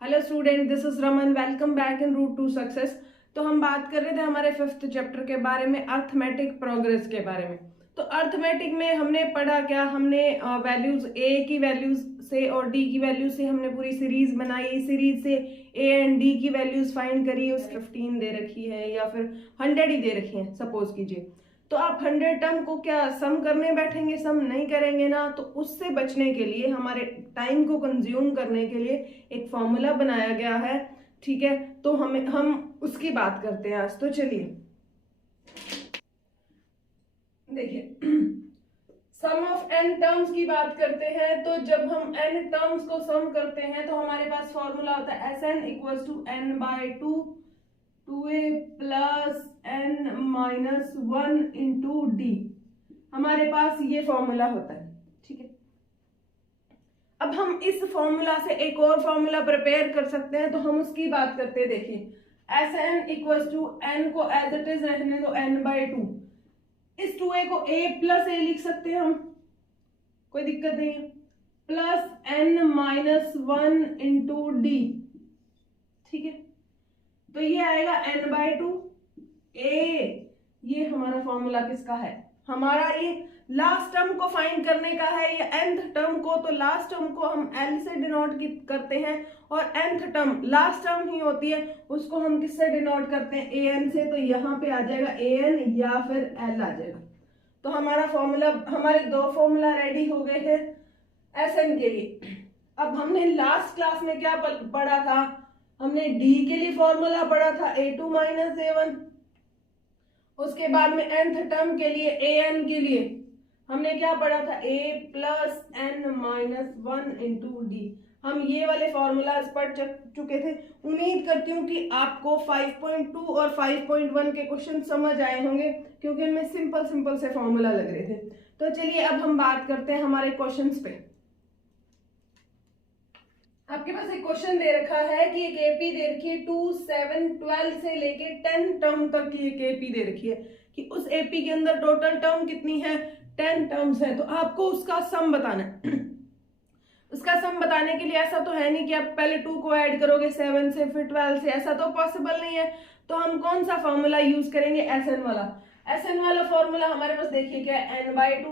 Hello student, this is Raman. Welcome back in route to success. तो हम बात कर रहे थे हमारे 5th चैप्टर के बारे में, अर्थमेटिक प्रोग्रेस के बारे में। तो अर्थमेटिक में हमने पढ़ा क्या, हमने वैल्यूज ए की वैल्यूज से और डी की वैल्यूज से हमने पूरी सीरीज बनाई। सीरीज से ए एंड डी की वैल्यूज फाइंड करी। उस 15 दे रखी है या फिर 100 ही दे रखी है सपोज कीजिए। तो आप 100 टर्म को क्या सम करने बैठेंगे? सम नहीं करेंगे ना। तो उससे बचने के लिए, हमारे टाइम को कंज्यूम करने के लिए एक फॉर्मूला बनाया गया है। ठीक है, तो हम उसकी बात करते हैं आज। तो चलिए देखिए, सम ऑफ एन टर्म्स की बात करते हैं। तो जब हम एन टर्म्स को सम करते हैं तो हमारे पास फॉर्मूला होता है S N equal to N by two, 2a plus N minus 1 into D. हमारे पास ये फॉर्मूला होता है। ठीक है, अब हम इस फॉर्मूला से एक और फॉर्मूला प्रिपेयर कर सकते हैं, तो हम उसकी बात करते हैं। देखिए S N equal to N को एज इट इज रहने दो, एन बाई टू। इस 2a को a प्लस ए लिख सकते हैं हम, कोई दिक्कत नहीं है, plus N minus 1 into d. ठीक है, तो ये आएगा n बाई टू ए। ये हमारा फॉर्मूला किसका है? हमारा ये लास्ट टर्म को फाइंड करने का है, ये nth टर्म को। तो लास्ट टर्म को हम l से डिनोट करते हैं, और nth टर्म लास्ट टर्म ही होती है, उसको हम किससे डिनोट करते हैं? an से। तो यहाँ पे आ जाएगा an या फिर l आ जाएगा। तो हमारा फॉर्मूला, हमारे दो फॉर्मूला रेडी हो गए हैं एसएन के लिए। अब हमने लास्ट क्लास में क्या पढ़ा था? हमने डी के लिए फॉर्मूला पढ़ा था a2 माइनस a1। उसके बाद में nth टर्म के लिए an के लिए हमने क्या पढ़ा था? a plus N minus 1 into d. हम ये वाले फॉर्मूलाज पढ़ चुके थे। उम्मीद करती हूँ कि आपको 5.2 और 5.1 के क्वेश्चन समझ आए होंगे, क्योंकि इनमें सिंपल से फॉर्मूला लग रहे थे। तो चलिए अब हम बात करते हैं हमारे क्वेश्चंस पे। आपके पास एक क्वेश्चन दे रखा है कि एक एपी दे रखी है 2, 7, 12 से लेके 10 टर्म तक की एक एपी दे रखी है, कि उस एपी के अंदर टोटल टर्म कितनी है? 10 टर्म्स है। तो आपको उसका सम बताना है। उसका सम बताने के लिए ऐसा तो है नहीं कि आप पहले 2 को ऐड करोगे 7 से फिर 12 से, ऐसा तो पॉसिबल नहीं है। तो हम कौन सा फॉर्मूला यूज करेंगे? एसएन वाला। एसएन वाला फॉर्मूला हमारे पास देखिए क्या है, n by two,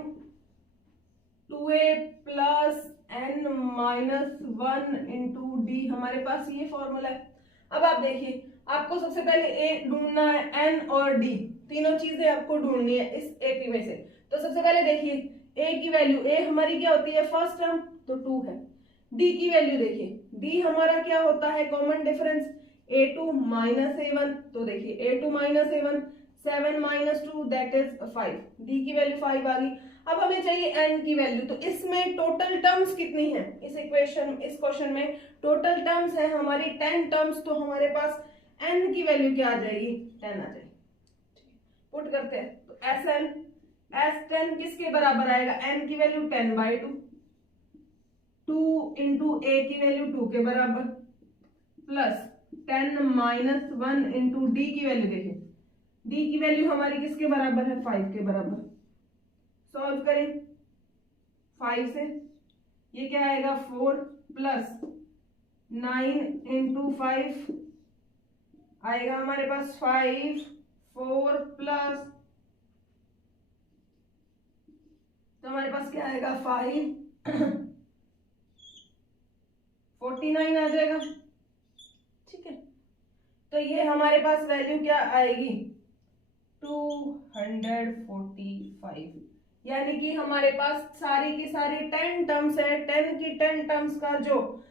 2a plus N minus 1 into D. हमारे पास ये फॉर्मूला है। अब आप देखिए, आपको सबसे पहले ए ढूंढना है, एन और डी, तीनों चीजें आपको ढूंढनी है इस एपी में से। तो सबसे पहले देखिए ए की वैल्यू, ए हमारी क्या होती है? फर्स्ट टर्म, तो 2 है। डी की वैल्यू देखिए, डी हमारा क्या होता है? Common difference, a2 minus a1। तो देखिए a2 minus a1, 7 minus 2 that is 5। D की वैल्यू 5 आ गई। अब हमें चाहिए n की वैल्यू। तो इसमें टोटल टर्म्स कितनी है? इस क्वेश्चन में टोटल टर्म्स है हमारी 10 टर्म्स। तो हमारे पास n की वैल्यू क्या आ जाएगी? 10 आ जाएगी। पुट करते हैं, तो S10 किसके बराबर आएगा? n की वैल्यू 10 बाई 2, 2 इंटू a की वैल्यू 2 के बराबर, प्लस 10 माइनस 1 इंटू डी की वैल्यू। देखिए डी की वैल्यू हमारी किसके बराबर है? 5 के बराबर। सॉल्व करें 5 से, ये क्या आएगा? 4 प्लस 9 इंटू 5 आएगा हमारे पास 5, 4 प्लस, तो हमारे पास क्या आएगा? 5 49 आ जाएगा। ठीक है, तो ये हमारे पास वैल्यू क्या आएगी? 245। यानी कि हमारे पास सारी की सारी 10 टर्म्स है, 10 की 10 टर्म्स का जो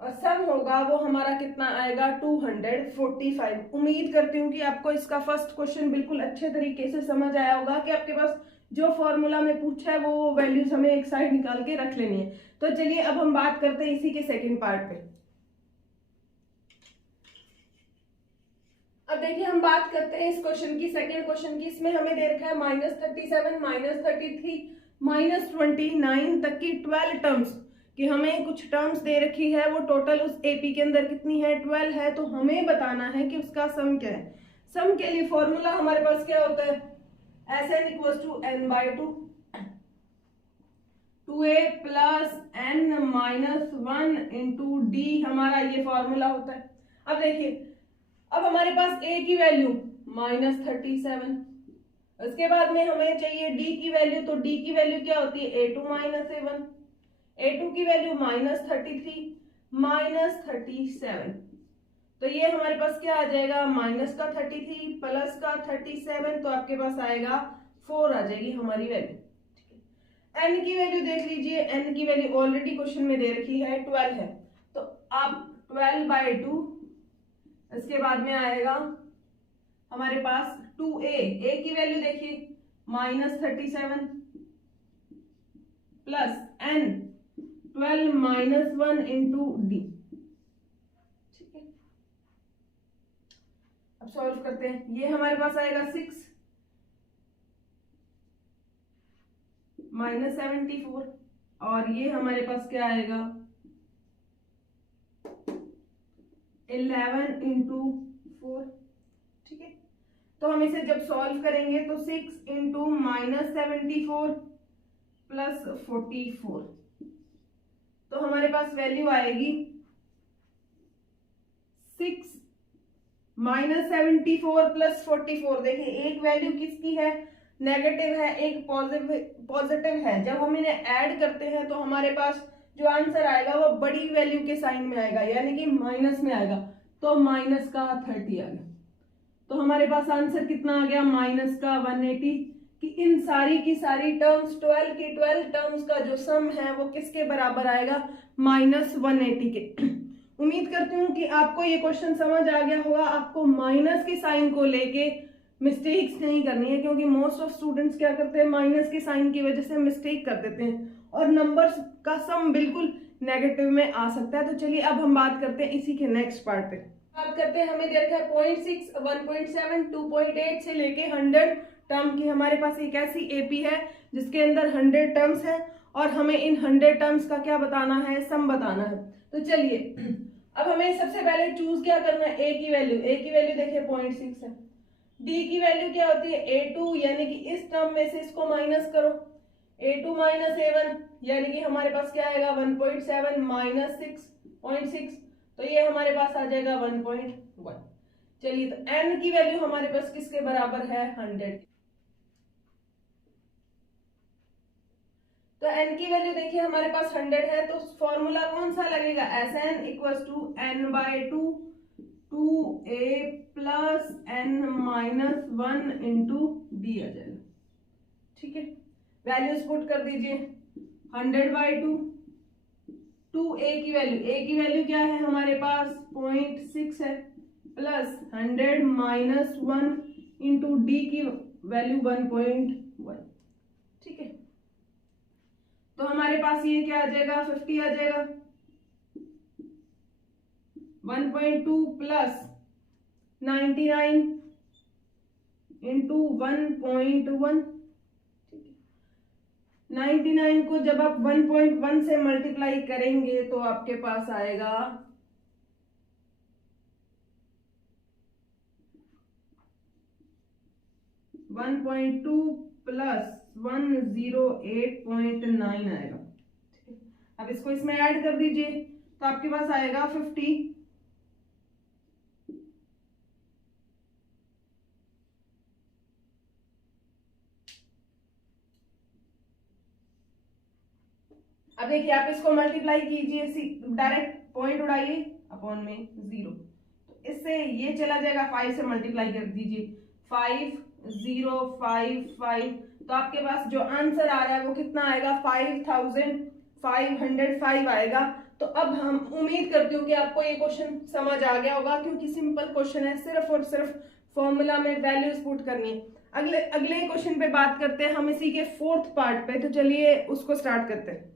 सम होगा वो हमारा कितना आएगा? 245। उम्मीद करती हूँ कि आपको इसका फर्स्ट क्वेश्चन बिल्कुल अच्छे तरीके से समझ आया होगा, कि आपके पास जो फॉर्मूला में पूछा है वो वैल्यूज हमें एक साइड निकाल के रख लेनी है। तो चलिए अब हम बात करते हैं इसी के सेकंड पार्ट पे। अब देखिए हम बात करते हैं इस क्वेश्चन की, सेकंड क्वेश्चन की। इसमें हमें दे रखा है -37, -33, -29 तक की 12 टर्म्स, कि हमें कुछ टर्म्स दे रखी है, वो टोटल उस एपी के अंदर कितनी है? 12 है। तो हमें बताना है कि उसका सम क्या है। सम के लिए फॉर्मूला हमारे पास क्या होता है? S N equal to N by two, 2a plus n minus 1 into d हमारा ये फॉर्मूला होता है। अब देखिए, अब हमारे पास a की वैल्यू -37, उसके बाद में हमें चाहिए d की वैल्यू, तो d की वैल्यू क्या होती है a2 - a1, a2 की वैल्यू -33 -37, तो ये हमारे पास क्या आ जाएगा -33 प्लस का 37, तो आपके पास आएगा 4 आ जाएगी हमारी वैल्यू। n की वैल्यू देख लीजिए, n की वैल्यू ऑलरेडी क्वेश्चन में दे रखी है 12 है, तो आप 12/2, इसके बाद में आएगा हमारे पास 2a, a की वैल्यू देखिए -37 प्लस n 12 - 1 इंटू d। ठीक है, अब सॉल्व करते हैं। ये हमारे पास आएगा 6 -74, और ये हमारे पास क्या आएगा 11 इंटू 4। ठीक है, तो हम इसे जब सॉल्व करेंगे तो 6 इंटू -74 प्लस 44, तो हमारे पास वैल्यू आएगी 6 -74 प्लस 44। देखिए, एक वैल्यू किसकी है नेगेटिव है, एक पॉजिटिव है। जब हम इन्हें ऐड करते हैं तो हमारे पास जो आंसर आएगा वो बड़ी वैल्यू के साइन में आएगा, यानी कि माइनस में आएगा, तो माइनस का 30 आ गया। तो हमारे पास आंसर कितना आ गया माइनस का 180, कि इन सारी की सारी टर्म्स 12 की 12 टर्म्स का जो सम है वो किसके बराबर आएगा -180 के। उम्मीद करती हूँ कि आपको ये क्वेश्चन समझ आ गया होगा। आपको माइनस के साइन को लेके मिस्टेक्स नहीं करनी है, क्योंकि मोस्ट ऑफ स्टूडेंट्स क्या करते हैं माइनस के साइन की वजह से मिस्टेक कर देते हैं और नंबर्स का सम बिल्कुल नेगेटिव में आ सकता है। तो चलिए अब हम बात करते हैं इसी के नेक्स्ट पार्ट पे। बात करते हैं, हमें दे रखा है 0.6, 1.7, 2.8 से लेके 100 टर्म की हमारे पास एक ऐसी एपी है जिसके अंदर 100 टर्म्स है और हमें इन 100 टर्म्स का क्या बताना है, सम बताना है। तो चलिए अब हमें सबसे पहले चूज क्या करना है, a की वैल्यू देखिए 0.6 है, d की वैल्यू क्या होती है a2, यानी कि इस टर्म में से इसको माइनस करो, a2 - a1 यानी कि हमारे पास क्या आएगा 1.7 - 6.6, तो ये हमारे पास आ जाएगा 1.1। चलिए, तो n की वैल्यू हमारे पास किसके बराबर है 100। तो n की वैल्यू देखिए हमारे पास 100 है, तो फॉर्मूला कौन सा लगेगा Sn = n/2 2a plus n - 1 into d आ जाएगा। ठीक है, वैल्यूज पुट कर दीजिए 100/2, 2a की वैल्यू क्या है हमारे पास 0.6 है, प्लस 100 - 1 इंटू d की वैल्यू 1.1। ठीक है, तो हमारे पास ये क्या आ जाएगा 50 आ जाएगा, 1.2 प्लस 99 इंटू 1.1। 99 को जब आप 1.1 से मल्टीप्लाई करेंगे तो आपके पास आएगा 1.2 प्लस 108.9 आएगा। अब इसको इसमें ऐड कर दीजिए तो आपके पास आएगा 50। अब देखिए, आप इसको मल्टीप्लाई कीजिए, डायरेक्ट पॉइंट उड़ाइए अपॉन में 0, तो इससे ये चला जाएगा, 5 से मल्टीप्लाई कर दीजिए, 5055, तो आपके पास जो आंसर आ रहा है वो कितना आएगा 5505 आएगा। तो अब हम उम्मीद करती हूँ कि आपको ये क्वेश्चन समझ आ गया होगा, क्योंकि सिंपल क्वेश्चन है, सिर्फ और सिर्फ फॉर्मूला में वैल्यूज पुट करनी है। अगले क्वेश्चन पे बात करते हैं हम इसी के 4th पार्ट पे, तो चलिए उसको स्टार्ट करते हैं।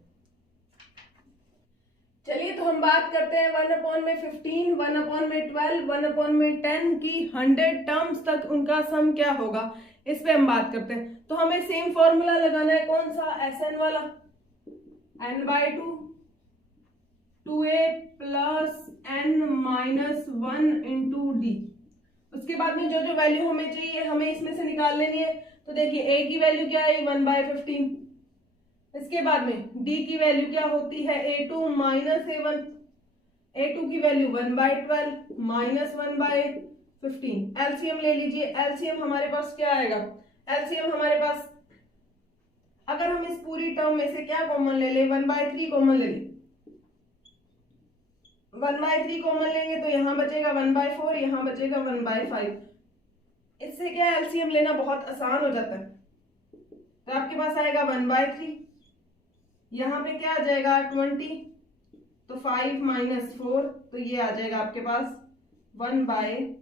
चलिए, तो हम बात करते हैं 1/15, 1/12, 1/10 की 100 टर्म्स तक उनका सम क्या होगा, इस पे हम बात करते हैं। तो हमें सेम फॉर्मूला लगाना है, कौन सा, Sn वाला, n/2 2a plus n - 1 into d। उसके बाद में जो जो वैल्यू हमें चाहिए हमें इसमें से निकाल लेनी है। तो देखिए, a की वैल्यू क्या है 1/15, इसके बाद में d की वैल्यू क्या होती है a2 - a1, A2 की वैल्यू 1/12 माइनस 1/15। एलसीएम ले लीजिए। एलसीएम हमारे पास क्या आएगा? एलसीएम हमारे पास, अगर हम इस पूरी टर्म में से क्या कॉमन ले लें, 1/3 कॉमन ले लें, 1/3 कॉमन लेंगे तो यहाँ बचेगा 1/4, यहाँ बचेगा 1/5। इससे क्या एलसीएम लेना बहुत आसान हो जाता है। तो आपके पास आएगा 1/3, यहाँ पे क्या आ जाएगा 20, तो 5 माइनस 4, तो ये आ जाएगा आपके पास 1/60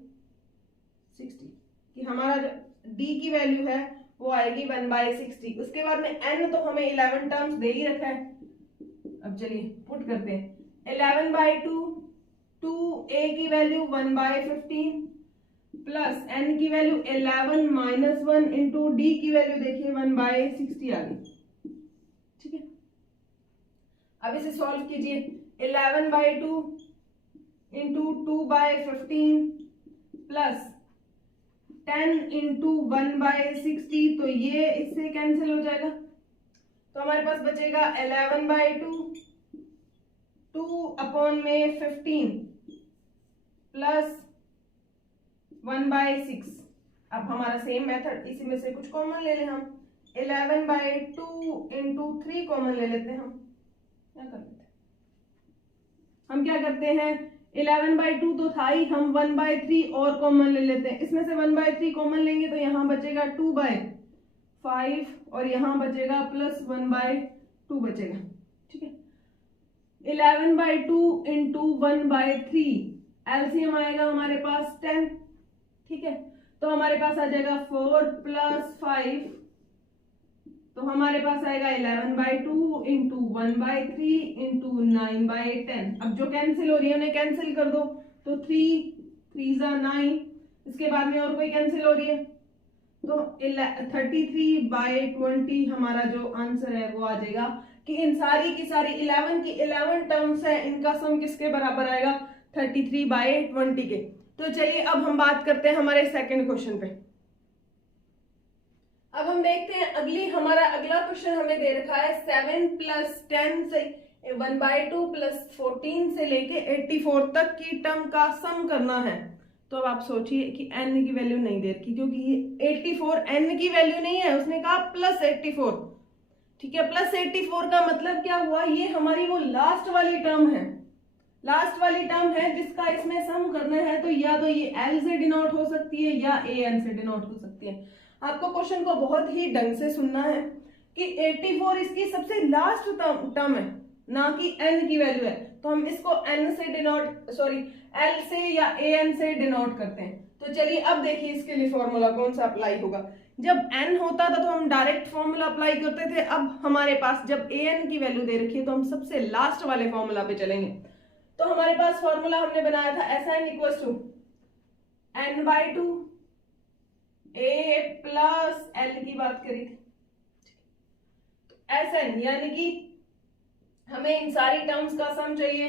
कि हमारा जो डी की वैल्यू है वो आएगी 1/60। उसके बाद में एन तो हमें 11 टर्म्स दे ही रखा है। अब चलिए पुट करते हैं। 11/2, 2a की वैल्यू 1/15 प्लस n की वैल्यू 11 माइनस 1 इंटू डी की वैल्यू देखिए 1/60 आ गई। ठीक है, अब इसे सॉल्व कीजिए। 11/2 इंटू 2/15 प्लस 10 इंटू 1/60, तो ये इससे कैंसिल हो जाएगा। तो हमारे पास बचेगा 11/2 2/15 प्लस 1/6। अब हमारा सेम मेथड, इसी में से कुछ कॉमन ले लें हम। 11/2 इंटू 3 कॉमन ले लेते हैं। हम क्या करते हैं 11/2 तो था ही, हम 1/3 और कॉमन ले लेते हैं। इसमें से 1/3 कॉमन लेंगे तो यहाँ बचेगा 2/5 और यहाँ बचेगा प्लस 1/2 बचेगा। ठीक है, 11/2 इंटू 1/3 एलसीएम आएगा हमारे पास 10। ठीक है, तो हमारे पास आ जाएगा 4 प्लस 5, तो हमारे पास आएगा 11/2 इंटू 1/3 इंटू 9/10। अब जो कैंसिल हो रही है उन्हें कैंसिल कर दो, तो 3 3 9। इसके बाद में और कोई कैंसिल हो रही है तो 33/20 हमारा जो आंसर है वो आ जाएगा कि इन सारी की सारी 11 की 11 टर्म्स है, इनका सम किसके बराबर आएगा 33/20 के। तो चलिए अब हम बात करते हैं हमारे सेकंड क्वेश्चन पे। अब हम देखते हैं हमारा अगला क्वेश्चन हमें दे रखा है 7 प्लस 10 से 1/2 प्लस 14 से लेके 84 तक की टर्म का सम करना है। तो अब आप सोचिए कि n की वैल्यू नहीं दे रखी, क्योंकि ये 84 n की वैल्यू नहीं है, उसने कहा प्लस 84। ठीक है, प्लस 84 का मतलब क्या हुआ, ये हमारी वो लास्ट वाली टर्म है, लास्ट वाली टर्म है जिसका इसमें सम करना है। तो या तो ये l से डिनोट हो सकती है या an से डिनोट हो सकती है। आपको क्वेश्चन को बहुत ही ढंग से सुनना है कि 84 इसकी सबसे लास्ट टर्म है, ना कि n की वैल्यू है। तो हम इसको n से डिनोट l से या an से डिनोट करते हैं। तो चलिए अब देखिए इसके लिए फॉर्मूला कौन सा अप्लाई होगा। जब n होता था तो हम डायरेक्ट फॉर्मूला अप्लाई करते थे। अब हमारे पास जब an की वैल्यू दे रखी है तो हम सबसे लास्ट वाले फॉर्मूला पे चलेंगे। तो हमारे पास फॉर्मूला हमने बनाया था SN equals to n/2 a plus l की बात करी थी। तो SN यानी कि हमें इन सारी टर्म्स का सम चाहिए।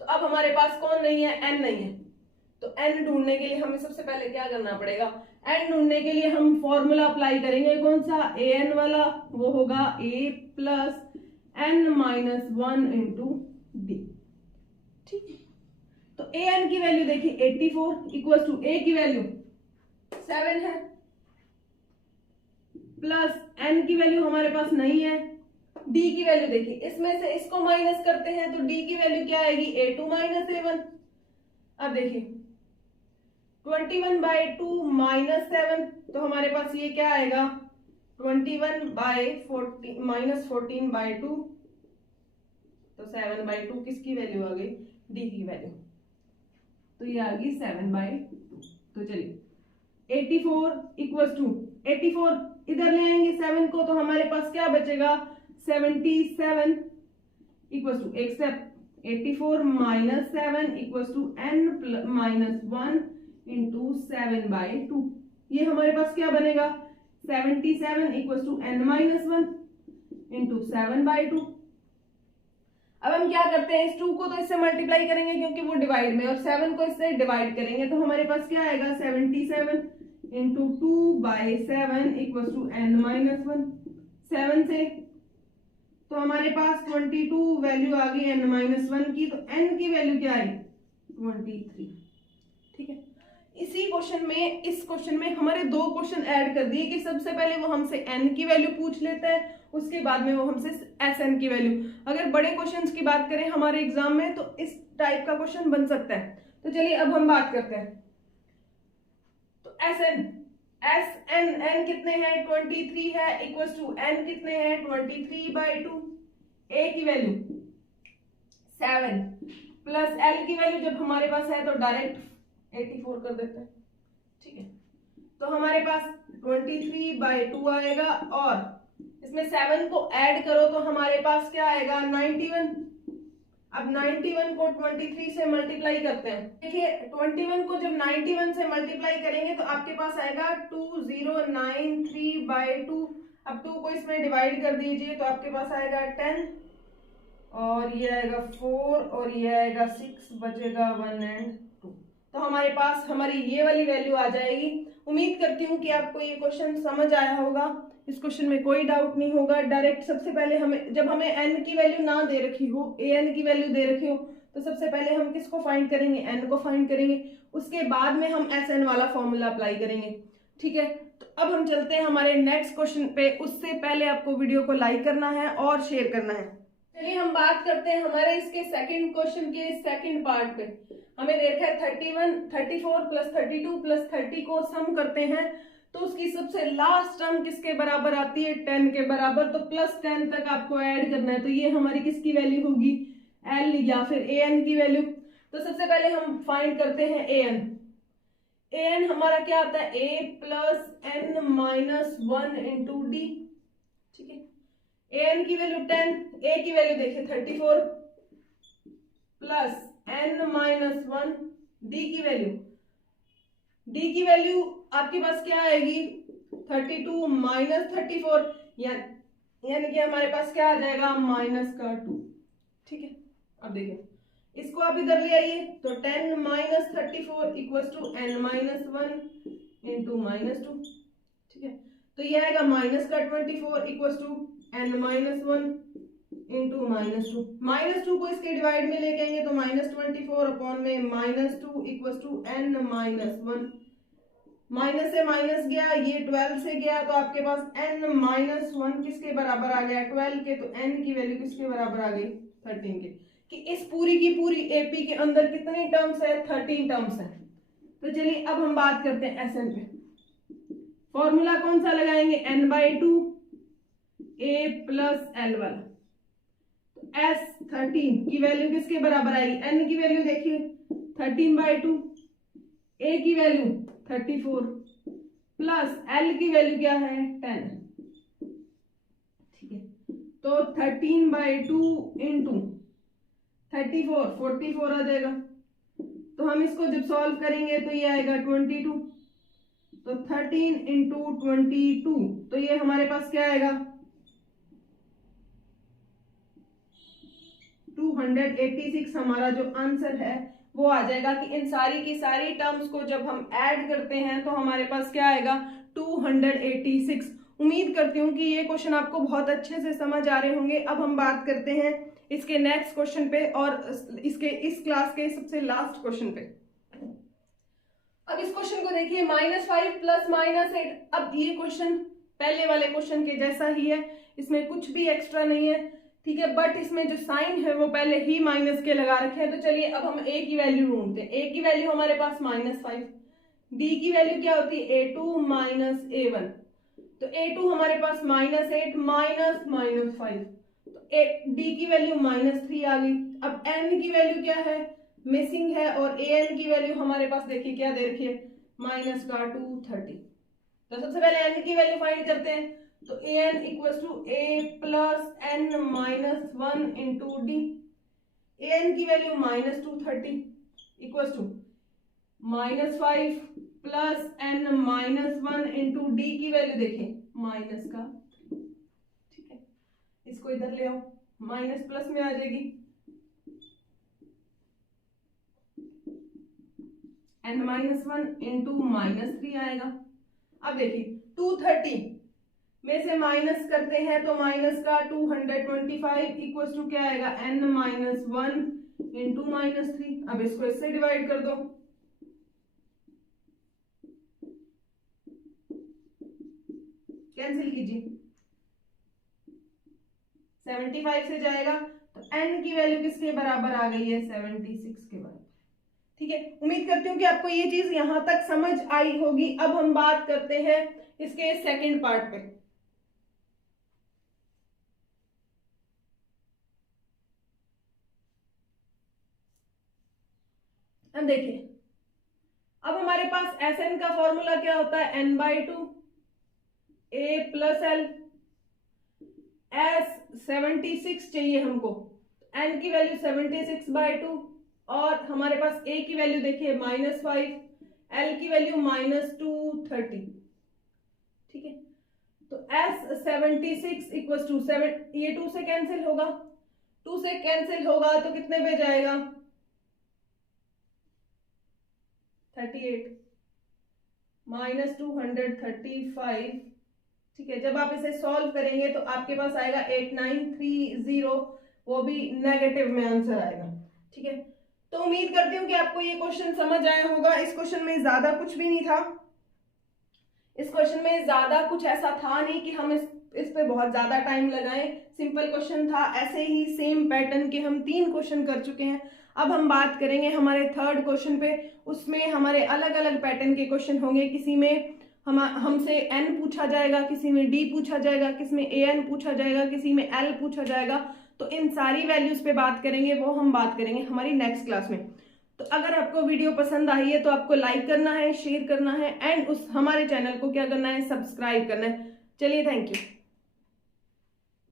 तो अब हमारे पास कौन नहीं है, n नहीं है। तो n ढूंढने के लिए हमें सबसे पहले क्या करना पड़ेगा, n ढूंढने के लिए हम फॉर्मूला अप्लाई करेंगे। कौन सा, an वाला, वो होगा a plus n-1 into d। ठीक है, तो an की वैल्यू देखिए 84 इक्वल टू a की वैल्यू 7 है, प्लस n की वैल्यू हमारे पास नहीं है, d की वैल्यू देखिए, इसमें से इसको माइनस करते हैं तो d की वैल्यू क्या आएगी, a2 माइनस a1। अब देखिए 21/2 माइनस 7, तो हमारे पास ये क्या आएगा 21/14 माइनस 14/2, तो 7/2 किसकी वैल्यू आ गई, d की वैल्यू, तो ये आ गई 7/2। तो चलिए 84 इक्वल्स टू 84 इधर ले आएंगे 7 को, तो हमारे पास क्या बचेगा 77 इक्वल्स टू एक step 84 minus 7 equals to n minus 1 into 7/2। ये हमारे पास क्या बनेगा 77 equals to n minus 1 into 7/2। अब हम क्या करते हैं, इस 2 को तो इससे मल्टीप्लाई करेंगे क्योंकि वो डिवाइड में, और 7 को इससे डिवाइड करेंगे तो हमारे पास क्या आएगा 77 into 2/7 equals to n minus 1। 7 से तो हमारे पास 22 वैल्यू आ गई n-1 की, तो n की वैल्यू क्या आई 23। ठीक है, इसी क्वेश्चन में, इस क्वेश्चन में हमारे दो क्वेश्चन ऐड कर दिए कि सबसे पहले वो हमसे n की वैल्यू पूछ लेता है, उसके बाद में वो हमसे Sn की वैल्यू। अगर बड़े क्वेश्चंस की बात करें हमारे एग्जाम में तो इस टाइप का क्वेश्चन बन सकता है। तो चलिए अब हम बात करते हैं। तो n कितने हैं 23 है, इक्वल टू n कितने हैं 23/2, a की वैल्यू 7 प्लस l की वैल्यू जब हमारे पास है तो डायरेक्ट 84 कर देते हैं। ठीक है, तो हमारे पास 23/2 आएगा और इसमें 7 को ऐड करो तो हमारे पास क्या आएगा 91। अब 91 को 23 से मल्टीप्लाई करते हैं। देखिए 21 को जब 91 से मल्टीप्लाई करेंगे तो आपके पास आएगा 2093/2। अब 2 को इसमें डिवाइड कर दीजिए तो आपके पास आएगा 10 और ये आएगा 4 और ये आएगा 6, बचेगा 1 एंड 2। तो हमारे पास हमारी ये वाली वैल्यू आ जाएगी। उम्मीद करती हूँ कि आपको ये क्वेश्चन समझ आया होगा। इस क्वेश्चन में कोई डाउट नहीं होगा। डायरेक्ट सबसे पहले हमें, जब हमें n की वैल्यू ना दे रखी हो, an की वैल्यू दे रखी हो, तो सबसे पहले हम किसको फाइंड करेंगे, n को फाइंड करेंगे, उसके बाद में हम Sn वाला फॉर्मूला अप्लाई करेंगे। ठीक है, तो अब हम चलते हैं हमारे नेक्स्ट क्वेश्चन पे। उससे पहले आपको वीडियो को लाइक करना है और शेयर करना है। चलिए हम बात करते हैं हमारे इसके सेकंड क्वेश्चन के सेकंड पार्ट पे। हमें देखा है 34 प्लस 32 प्लस 30 को सम करते हैं तो उसकी सबसे लास्ट टर्म किसके बराबर आती है 10 के बराबर। तो प्लस 10 तक आपको ऐड करना है। तो ये हमारी किसकी वैल्यू होगी l या फिर an की वैल्यू। तो सबसे पहले हम फाइंड करते हैं an हमारा क्या आता है a plus n-1 into d. ठीक है, an की वैल्यू 10, a की वैल्यू देखिए 34 प्लस n-1, d की वैल्यू आपके पास क्या आएगी 32 माइनस 34, यानी कि हमारे पास क्या आ जाएगा -2। ठीक है, अब देखिए इसको आप इधर ले आइए तो 10 minus 34 equal to n-1 into -2। ठीक है, तो ये आएगा -24 इक्वल टू n-1 इंटू -2 को इसके डिवाइड में लेके आएंगे तो -24 अपॉन में -2 इक्वल टू n-1। माइनस से माइनस गया, ये 12 से गया तो आपके पास n-1 किसके बराबर आ गया 12 के। तो n की वैल्यू किसके बराबर आ गई 13 के। कि इस पूरी की पूरी एपी के अंदर कितनी टर्म्स है 13 टर्म्स है। तो चलिए अब हम बात करते हैं Sn पे। फॉर्मूला कौन सा लगाएंगे n/2 a प्लस l वाला। तो S13 की वैल्यू किसके बराबर आएगी, n की वैल्यू देखिए 13/2, a की वैल्यू 34 प्लस l की वैल्यू क्या है 10। ठीक है, तो 13/2 इंटू 34 44 आ जाएगा। तो हम इसको जब सॉल्व करेंगे तो ये आएगा 22। तो 13 इंटू 22 तो ये हमारे पास क्या आएगा 286। हमारा जो आंसर है वो आ जाएगा कि इन सारी की सारी टर्म्स को जब हम ऐड करते हैं तो हमारे पास क्या आएगा 286। उम्मीद करती हूँ कि ये क्वेश्चन आपको बहुत अच्छे से समझ आ रहे होंगे। अब हम बात करते हैं इसके नेक्स्ट क्वेश्चन पे और इसके इस क्लास के सबसे लास्ट क्वेश्चन पे। अब इस क्वेश्चन को देखिए -5 प्लस -8। अब ये क्वेश्चन पहले वाले क्वेश्चन के जैसा ही है, इसमें कुछ भी एक्स्ट्रा नहीं है। ठीक है, बट इसमें जो साइन है वो पहले ही माइनस के लगा रखे हैं। तो चलिए अब हम a की वैल्यू ढूंढते हैं। a की वैल्यू हमारे पास -5, d की वैल्यू क्या होती है a2 माइनस a1। तो a2 हमारे पास -8 माइनस -5, तो d की वैल्यू -3 आ गई। अब n की वैल्यू क्या है मिसिंग है और an की वैल्यू हमारे पास देखिए क्या दे रखी है -230। तो सबसे पहले n की वैल्यू फाइंड करते हैं। तो an equals to a plus n-1 into d. an की value -230 equals to -5 plus n-1 into d की वैल्यू देखिए -3। ठीक है, इसको इधर ले आओ माइनस प्लस में आ जाएगी n-1 इंटू -3 आएगा। अब देखिए 230 में से माइनस करते हैं तो माइनस का 225 इक्वल टू क्या आएगा n माइनस 1 इंटू माइनस 3। अब इसको इससे डिवाइड कर दो, कैंसिल कीजिए, 75 से जाएगा तो n की वैल्यू किसके बराबर आ गई है 76 के बराबर। ठीक है, उम्मीद करती हूँ कि आपको ये चीज यहां तक समझ आई होगी। अब हम बात करते हैं इसके सेकंड पार्ट पे। अब देखिए, अब हमारे पास Sn का फॉर्मूला क्या होता है n/2 a plus L. S 76 चाहिए हमको, n की वैल्यू 76/2 और हमारे पास a की वैल्यू देखिए -5, l की वैल्यू -230। ठीक है, तो S 76 इक्वल टू 7, ये 2 से कैंसिल होगा, 2 से कैंसिल होगा तो कितने पे जाएगा 38 -235। ठीक है, जब आप इसे सॉल्व करेंगे तो आपके पास आएगा 8930, वो भी नेगेटिव में आंसर आएगा। ठीक है, तो उम्मीद करती हूँ कि आपको ये क्वेश्चन समझ आया होगा। इस क्वेश्चन में ज्यादा कुछ भी नहीं था, इस क्वेश्चन में ज्यादा कुछ ऐसा था नहीं कि हम इस पे बहुत ज्यादा टाइम लगाएं। सिंपल क्वेश्चन था, ऐसे ही सेम पैटर्न के हम 3 क्वेश्चन कर चुके हैं। अब हम बात करेंगे हमारे थर्ड क्वेश्चन पे, उसमें हमारे अलग अलग पैटर्न के क्वेश्चन होंगे। किसी में हमसे n पूछा जाएगा, किसी में d पूछा जाएगा, किसी में an पूछा जाएगा, किसी में l पूछा जाएगा। तो इन सारी वैल्यूज पे बात करेंगे, वो हम बात करेंगे हमारी नेक्स्ट क्लास में। तो अगर आपको वीडियो पसंद आई है तो आपको लाइक करना है, शेयर करना है एंड उस हमारे चैनल को क्या करना है, सब्सक्राइब करना है। चलिए, थैंक यू।